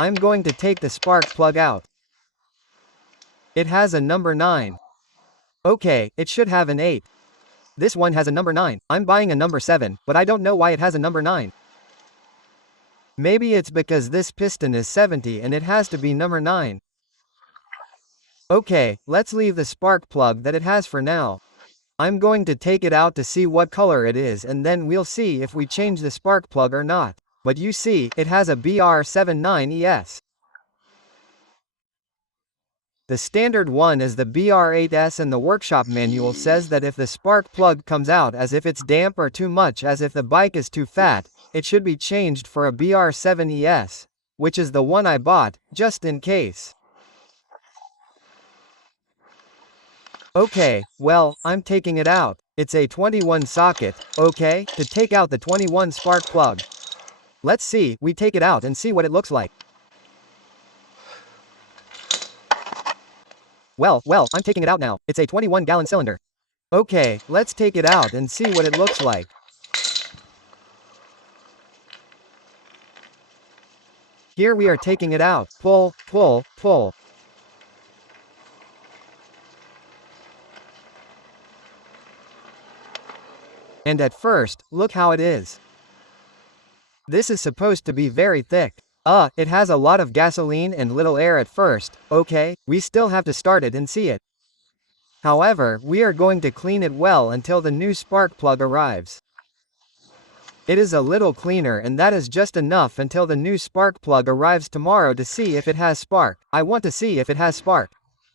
I'm going to take the spark plug out. It has a number 9. Okay, it should have an 8. This one has a number 9. I'm buying a number 7, but I don't know why it has a number 9. Maybe it's because this piston is 70 and it has to be number 9. Okay, let's leave the spark plug that it has for now. I'm going to take it out to see what color it is and then we'll see if we change the spark plug or not. But you see, it has a BR79ES. The standard one is the BR8S and the workshop manual says that if the spark plug comes out as if it's damp or too much as if the bike is too fat, it should be changed for a BR7ES, which is the one I bought, just in case. Okay, well, I'm taking it out. It's a 21 socket, okay, to take out the 21 spark plug. Let's see, we take it out and see what it looks like. Well, I'm taking it out now. It's a 21-gallon cylinder. Okay, let's take it out and see what it looks like. Here we are taking it out. Pull, pull, pull. And at first, look how it is. This is supposed to be very thick. It has a lot of gasoline and little air at first, okay, we still have to start it and see it. However, we are going to clean it well until the new spark plug arrives. It is a little cleaner and that is just enough until the new spark plug arrives tomorrow to see if it has spark. I want to see if it has spark.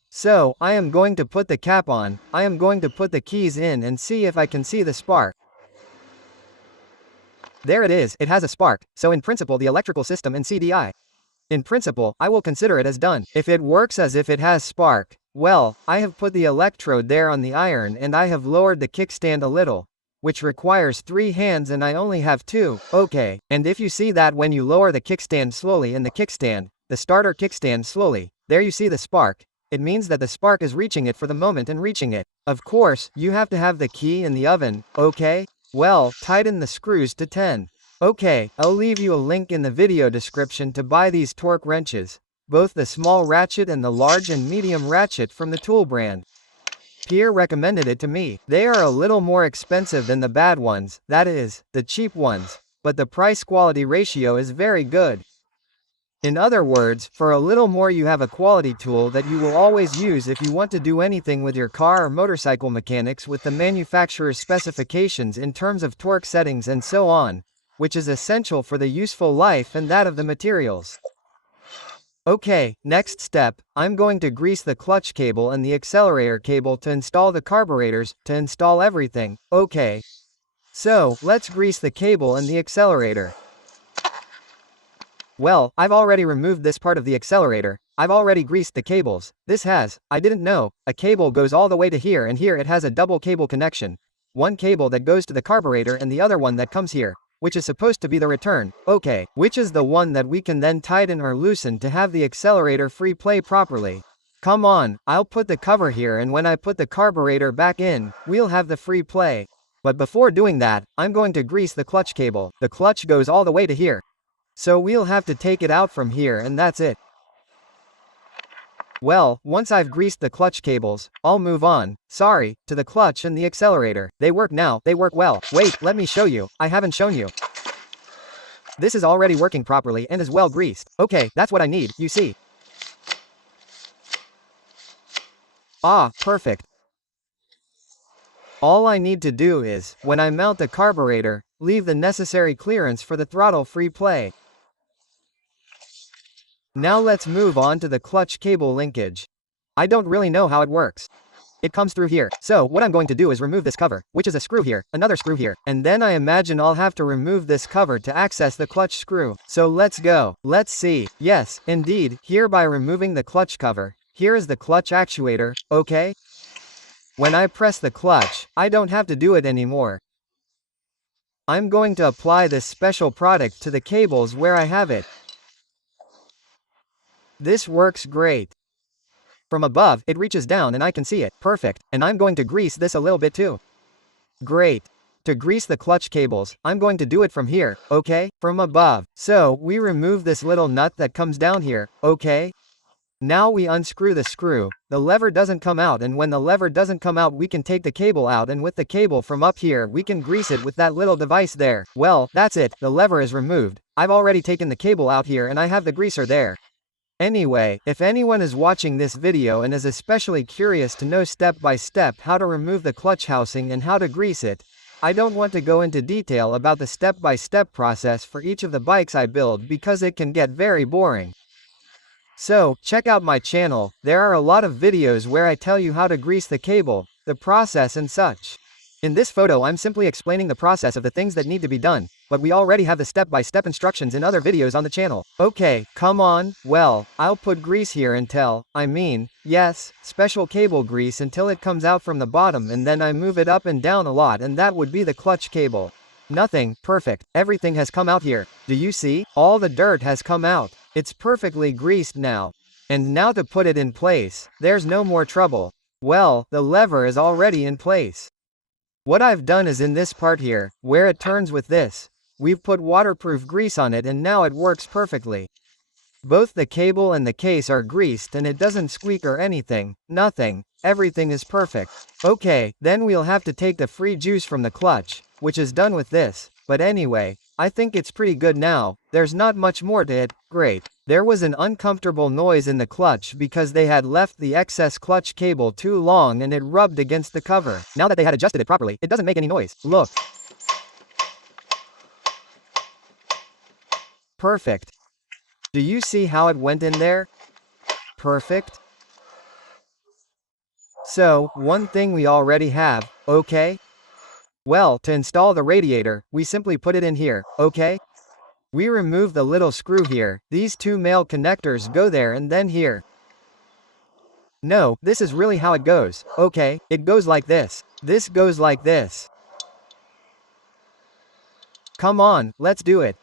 So, I am going to put the cap on, I am going to put the keys in and see if I can see the spark. There it is, it has a spark, so in principle the electrical system and CDI. In principle, I will consider it as done. If it works as if it has spark, well, I have put the electrode there on the iron and I have lowered the kickstand a little, which requires 3 hands and I only have 2, okay, and if you see that when you lower the kickstand slowly and the starter kickstand slowly, there you see the spark, it means that the spark is reaching it for the moment and reaching it. Of course, you have to have the key in the oven, okay? Well, tighten the screws to 10. Okay, I'll leave you a link in the video description to buy these torque wrenches, both the small ratchet and the large and medium ratchet from the Tool brand. Pierre recommended it to me. They are a little more expensive than the bad ones, that is, the cheap ones, but the price-quality ratio is very good. In other words, for a little more you have a quality tool that you will always use if you want to do anything with your car or motorcycle mechanics with the manufacturer's specifications in terms of torque settings and so on, which is essential for the useful life and that of the materials. Okay, next step, I'm going to grease the clutch cable and the accelerator cable to install the carburetors, to install everything, okay. So, let's grease the cable and the accelerator. Well, I've already removed this part of the accelerator, I've already greased the cables. I didn't know, a cable goes all the way to here and here it has a double cable connection. One cable that goes to the carburetor and the other one that comes here, which is supposed to be the return, okay, which is the one that we can then tighten or loosen to have the accelerator free play properly. Come on, I'll put the cover here and when I put the carburetor back in, we'll have the free play. But before doing that, I'm going to grease the clutch cable. The clutch goes all the way to here. So we'll have to take it out from here and that's it. Well, once I've greased the clutch cables, I'll move on, to the clutch and the accelerator. They work now, they work well. Wait, let me show you, I haven't shown you. This is already working properly and is well greased. Okay, that's what I need, you see. Ah, perfect. All I need to do is, when I mount the carburetor, leave the necessary clearance for the throttle free play. Now let's move on to the clutch cable linkage. I don't really know how it works. It comes through here. So what I'm going to do is remove this cover, which is a screw here, another screw here, and then I imagine I'll have to remove this cover to access the clutch screw. So let's go. Let's see. Yes, indeed, here by removing the clutch cover, here is the clutch actuator, okay? When I press the clutch, I don't have to do it anymore. I'm going to apply this special product to the cables where I have it. This works great. From above, it reaches down and I can see it. Perfect. And I'm going to grease this a little bit too. Great. To grease the clutch cables, I'm going to do it from here, okay? From above. So, we remove this little nut that comes down here, okay? Now we unscrew the screw, the lever doesn't come out, and when the lever doesn't come out we can take the cable out, and with the cable from up here we can grease it with that little device there. Well, that's it, the lever is removed. I've already taken the cable out here and I have the greaser there. Anyway, if anyone is watching this video and is especially curious to know step by step how to remove the clutch housing and how to grease it, I don't want to go into detail about the step-by-step process for each of the bikes I build because it can get very boring. So, check out my channel, there are a lot of videos where I tell you how to grease the cable, the process and such. In this photo I'm simply explaining the process of the things that need to be done, but we already have the step-by-step instructions in other videos on the channel. Okay, come on, well, I'll put grease here until, yes, special cable grease until it comes out from the bottom, and then I move it up and down a lot, and that would be the clutch cable. Nothing, perfect, everything has come out here. Do you see? All the dirt has come out. It's perfectly greased now. And now to put it in place, there's no more trouble. Well, the lever is already in place. What I've done is in this part here, where it turns with this, we've put waterproof grease on it and now it works perfectly. Both the cable and the case are greased and it doesn't squeak or anything, nothing, everything is perfect. Okay, then we'll have to take the free juice from the clutch, which is done with this, but anyway, I think it's pretty good now, there's not much more to it, great. There was an uncomfortable noise in the clutch because they had left the excess clutch cable too long and it rubbed against the cover. Now that they had adjusted it properly, it doesn't make any noise, look. Perfect. Do you see how it went in there? Perfect. So, one thing we already have, okay? Well, to install the radiator, we simply put it in here, okay? We remove the little screw here, these two male connectors go there and then here. No, this is really how it goes, okay, it goes like this. This goes like this. Come on, let's do it.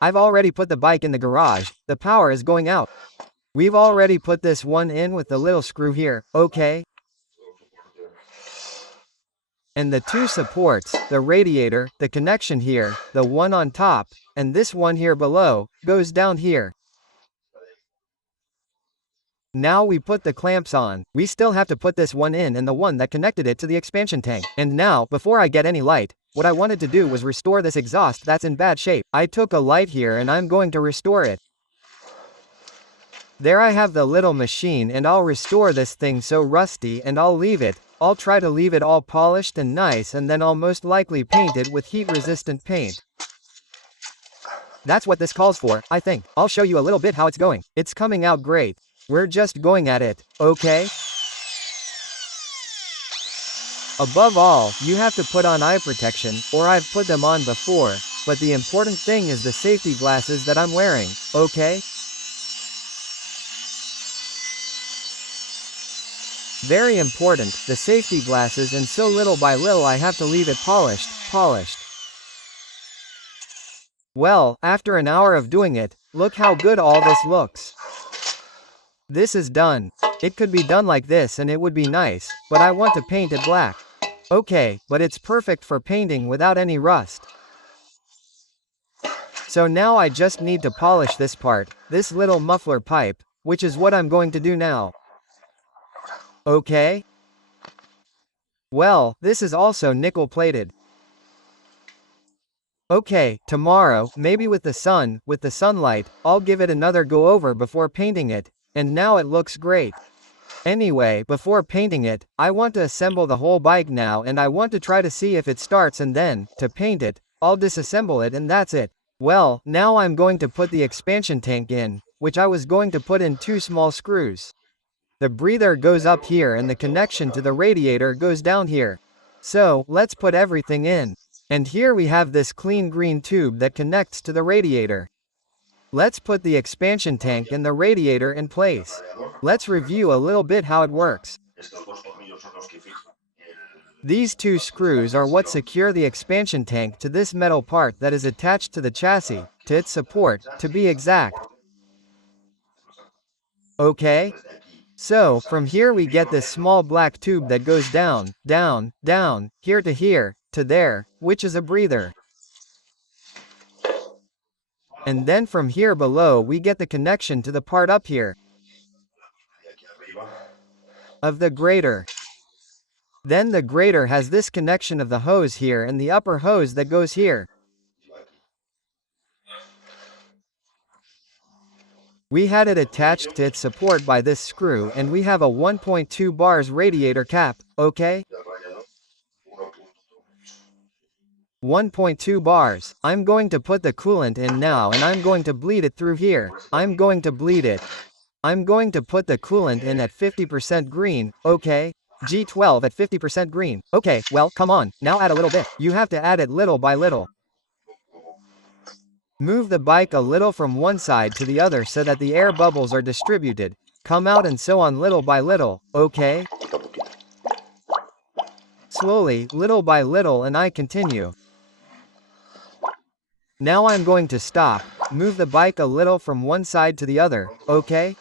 I've already put the bike in the garage, the power is going out. We've already put this one in with the little screw here, okay? And the two supports, the radiator, the connection here, the one on top, and this one here below, goes down here. Now we put the clamps on. We still have to put this one in and the one that connected it to the expansion tank. And now, before I get any light, what I wanted to do was restore this exhaust that's in bad shape. I took a light here and I'm going to restore it. There I have the little machine and I'll restore this thing so rusty and I'll leave it. I'll try to leave it all polished and nice and then I'll most likely paint it with heat-resistant paint. That's what this calls for, I think. I'll show you a little bit how it's going. It's coming out great. We're just going at it, okay? Above all, you have to put on eye protection, or I've put them on before, but the important thing is the safety glasses that I'm wearing, okay? Very important, the safety glasses, and so little by little I have to leave it polished. Well, after an hour of doing it, look how good all this looks. This is done. It could be done like this and it would be nice, but I want to paint it black. Okay, but it's perfect for painting without any rust. So now I just need to polish this part, this little muffler pipe, which is what I'm going to do now. Okay? Well, this is also nickel-plated. Okay, tomorrow, maybe with the sunlight, I'll give it another go-over before painting it, and now it looks great. Anyway, before painting it, I want to assemble the whole bike now and I want to try to see if it starts and then, to paint it, I'll disassemble it and that's it. Well, now I'm going to put the expansion tank in, which I was going to put in two small screws. The breather goes up here and the connection to the radiator goes down here. So, let's put everything in. And here we have this clean green tube that connects to the radiator. Let's put the expansion tank and the radiator in place. Let's review a little bit how it works. These two screws are what secure the expansion tank to this metal part that is attached to the chassis, to its support, to be exact. Okay? So, from here we get this small black tube that goes down, here to here, to there, which is a breather. And then from here below we get the connection to the part up here of the grater. Then the grater has this connection of the hose here and the upper hose that goes here. We had it attached to its support by this screw and we have a 1.2 bars radiator cap, okay? 1.2 bars. I'm going to put the coolant in now and I'm going to bleed it through here. I'm going to bleed it. I'm going to put the coolant in at 50% green, okay? G12 at 50% green. Okay, well, come on, now add a little bit. You have to add it little by little. Move the bike a little from one side to the other so that the air bubbles are distributed. Come out and so on little by little, okay? Slowly, little by little, and I continue. Now I'm going to stop. Move the bike a little from one side to the other, okay?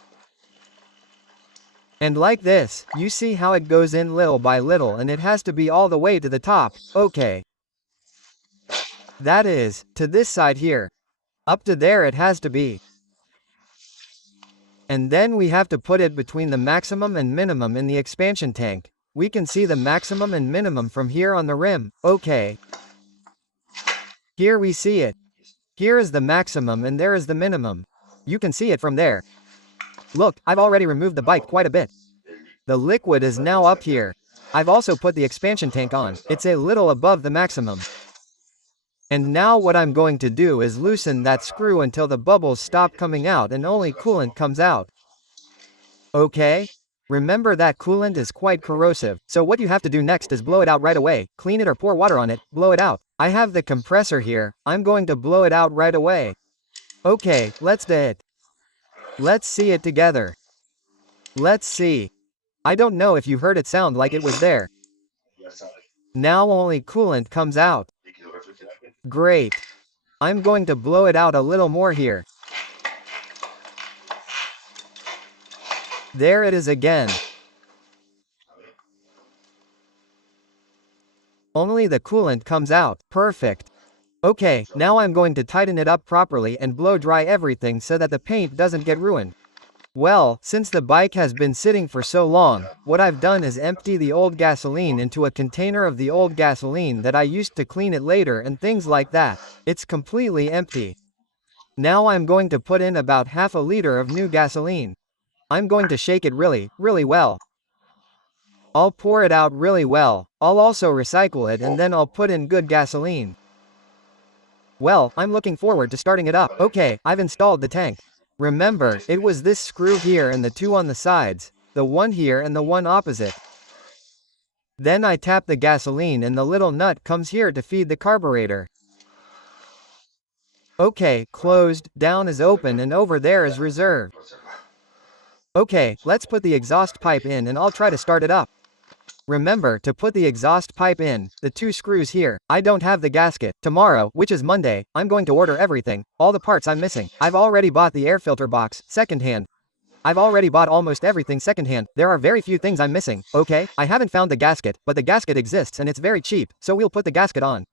And like this, you see how it goes in little by little and it has to be all the way to the top, okay? That is, to this side here. Up to there it has to be. And then we have to put it between the maximum and minimum in the expansion tank. We can see the maximum and minimum from here on the rim, okay? Here we see it. Here is the maximum and there is the minimum. You can see it from there. Look, I've already removed the bike quite a bit. The liquid is now up here. I've also put the expansion tank on. It's a little above the maximum. And now what I'm going to do is loosen that screw until the bubbles stop coming out and only coolant comes out. Okay? Remember that coolant is quite corrosive, so what you have to do next is blow it out right away. Clean it or pour water on it, blow it out. I have the compressor here, I'm going to blow it out right away. Okay, let's do it. Let's see it together. Let's see. I don't know if you heard it sound like it was there. Now only coolant comes out. Great. I'm going to blow it out a little more here. There it is again. Only the coolant comes out. Perfect. Okay, now I'm going to tighten it up properly and blow dry everything so that the paint doesn't get ruined. Well, since the bike has been sitting for so long, what I've done is empty the old gasoline into a container of the old gasoline that I used to clean it later and things like that. It's completely empty. Now I'm going to put in about half a liter of new gasoline. I'm going to shake it really, really well. I'll pour it out really well. I'll also recycle it and then I'll put in good gasoline. Well, I'm looking forward to starting it up. Okay, I've installed the tank. Remember, it was this screw here and the two on the sides, the one here and the one opposite. Then I tap the gasoline and the little nut comes here to feed the carburetor. Okay, closed, down is open and over there is reserve. Okay, let's put the exhaust pipe in and I'll try to start it up. Remember to put the exhaust pipe in, the two screws here. I don't have the gasket. Tomorrow, which is Monday, I'm going to order everything, all the parts I'm missing. I've already bought the air filter box, secondhand. I've already bought almost everything secondhand. There are very few things I'm missing, okay? I haven't found the gasket, but the gasket exists and it's very cheap, so we'll put the gasket on.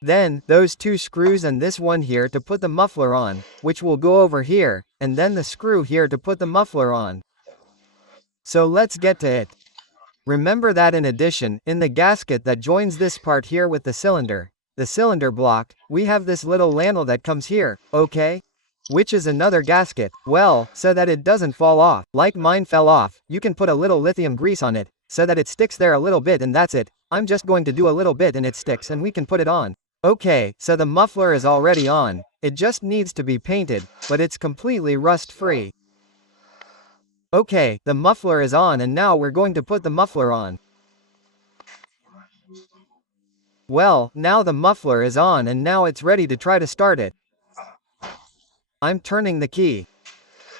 Then, those two screws and this one here to put the muffler on, which will go over here, and then the screw here to put the muffler on. So let's get to it. Remember that in addition, in the gasket that joins this part here with the cylinder block, we have this little lannel that comes here, okay? Which is another gasket. Well, so that it doesn't fall off. Like mine fell off, you can put a little lithium grease on it, so that it sticks there a little bit and that's it. I'm just going to do a little bit and it sticks and we can put it on. Okay, so the muffler is already on. It just needs to be painted, but it's completely rust-free. Okay, the muffler is on and now we're going to put the muffler on. Well, now the muffler is on and now it's ready to try to start it. I'm turning the key.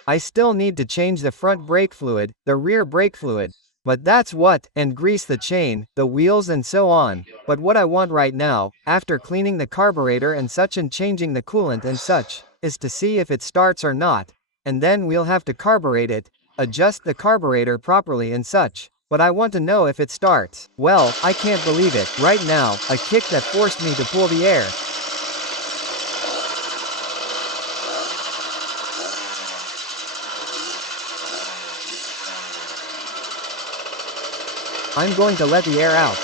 I still need to change the front brake fluid, the rear brake fluid. But that's what, and grease the chain, the wheels and so on. But what I want right now, after cleaning the carburetor and such and changing the coolant and such, is to see if it starts or not. And then we'll have to carburate it, adjust the carburetor properly and such. But I want to know if it starts. Well, I can't believe it. Right now, a kick that forced me to pull the air. I'm going to let the air out.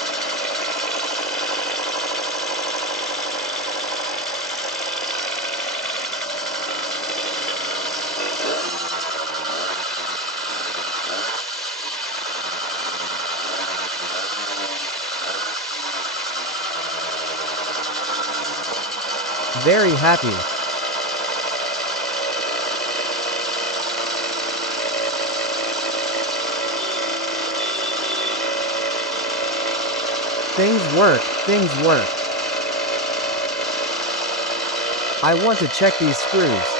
Very happy. Things work, things work. I want to check these screws.